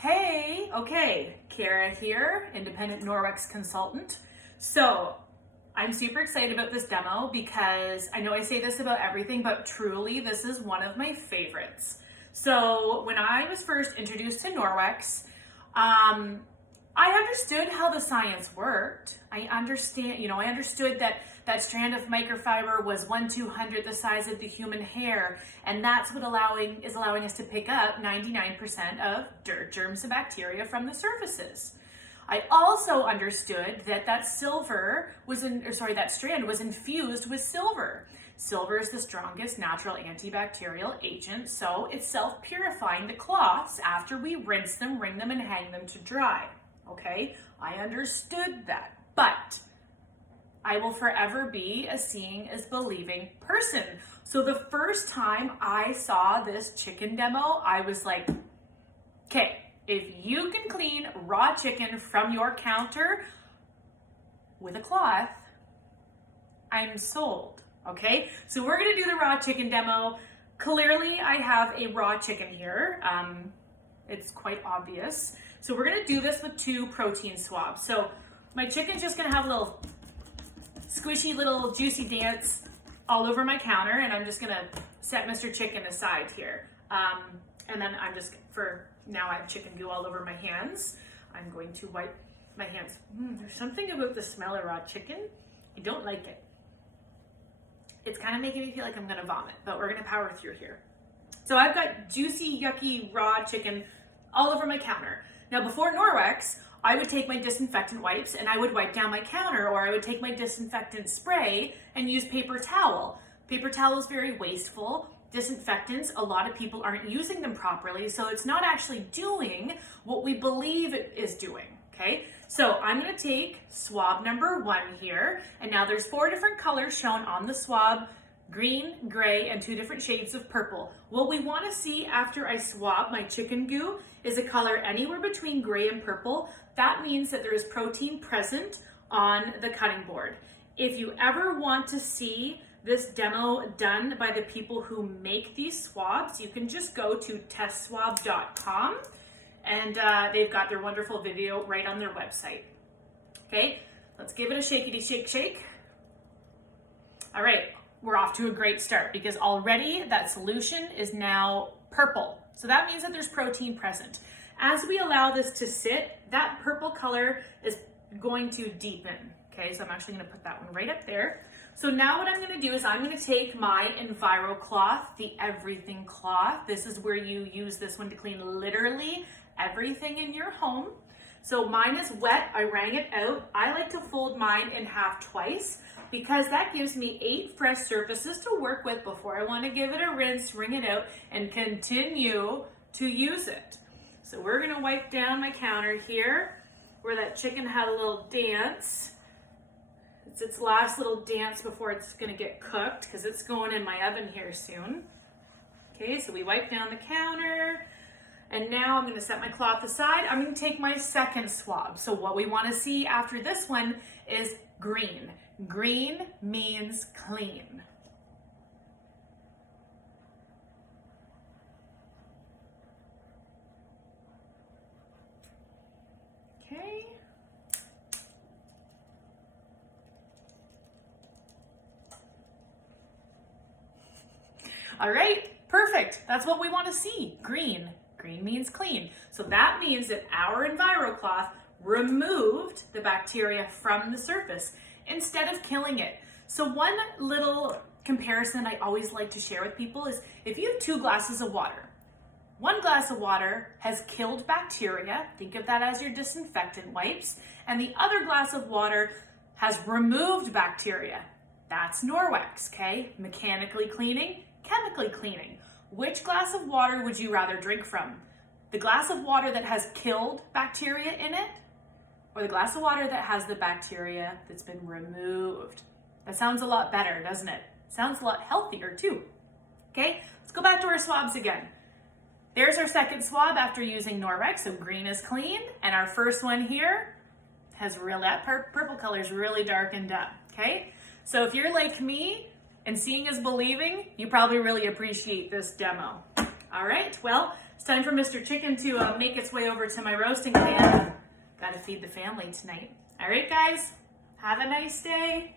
Hey, okay, Kara here, independent Norwex consultant. So I'm super excited about this demo because I know I say this about everything, but truly this is one of my favorites. So when I was first introduced to Norwex, I understood how the science worked. I understood that that strand of microfiber was 1/200th the size of the human hair, and that's what is allowing us to pick up 99% of dirt, germs, and bacteria from the surfaces. I also understood that that strand was infused with silver. Silver is the strongest natural antibacterial agent, so it's self-purifying the cloths after we rinse them, wring them, and hang them to dry. Okay, I understood that, but I will forever be a seeing is believing person. So the first time I saw this chicken demo, I was like, okay, if you can clean raw chicken from your counter with a cloth, I'm sold. Okay, so we're gonna do the raw chicken demo. Clearly, I have a raw chicken here. It's quite obvious. So we're gonna do this with 2 protein swabs. So my chicken's just gonna have a little squishy little juicy dance all over my counter, and I'm just gonna set Mr. Chicken aside here. And then for now I have chicken goo all over my hands. I'm going to wipe my hands. There's something about the smell of raw chicken. I don't like it. It's kind of making me feel like I'm gonna vomit, but we're gonna power through here. So I've got juicy, yucky, raw chicken all over my counter. Now before Norwex, I would take my disinfectant wipes and I would wipe down my counter, or I would take my disinfectant spray and use paper towel. Paper towel is very wasteful. Disinfectants, a lot of people aren't using them properly, so it's not actually doing what we believe it is doing, okay? So I'm gonna take swab number 1 here, and now there's 4 different colors shown on the swab: green, gray, and 2 different shades of purple. What we wanna see after I swab my chicken goo is a color anywhere between gray and purple. That means that there is protein present on the cutting board. If you ever want to see this demo done by the people who make these swabs, you can just go to testswab.com, and they've got their wonderful video right on their website. Okay, let's give it a shakety shake shake. All right, we're off to a great start because already that solution is now purple. So that means that there's protein present. As we allow this to sit, that purple color is going to deepen. Okay, so I'm actually gonna put that one right up there. So now what I'm gonna do is I'm gonna take my Enviro cloth, the everything cloth. This is where you use this one to clean literally everything in your home. So mine is wet, I wrang it out. I like to fold mine in half twice because that gives me 8 fresh surfaces to work with before I wanna give it a rinse, wring it out, and continue to use it. So we're gonna wipe down my counter here where that chicken had a little dance. It's its last little dance before it's gonna get cooked because it's going in my oven here soon. Okay, so we wipe down the counter, and now I'm gonna set my cloth aside. I'm gonna take my second swab. So what we wanna see after this one is green. Green means clean. Okay. All right, perfect. That's what we want to see, green. Green means clean. So that means that our EnviroCloth removed the bacteria from the surface instead of killing it. So one little comparison I always like to share with people is if you have 2 glasses of water, 1 glass of water has killed bacteria, think of that as your disinfectant wipes, and the other glass of water has removed bacteria. That's Norwex, okay? Mechanically cleaning, chemically cleaning. Which glass of water would you rather drink from? The glass of water that has killed bacteria in it, or the glass of water that has the bacteria that's been removed? That sounds a lot better, doesn't it? Sounds a lot healthier too. Okay, let's go back to our swabs again. There's our second swab after using Norwex, so green is clean, and our first one here has that purple color is really darkened up, okay? So if you're like me and seeing is believing, you probably really appreciate this demo. All right, well, it's time time for Mr. Chicken to make its way over to my roasting pan. Gotta feed the family tonight. All right, guys, have a nice day.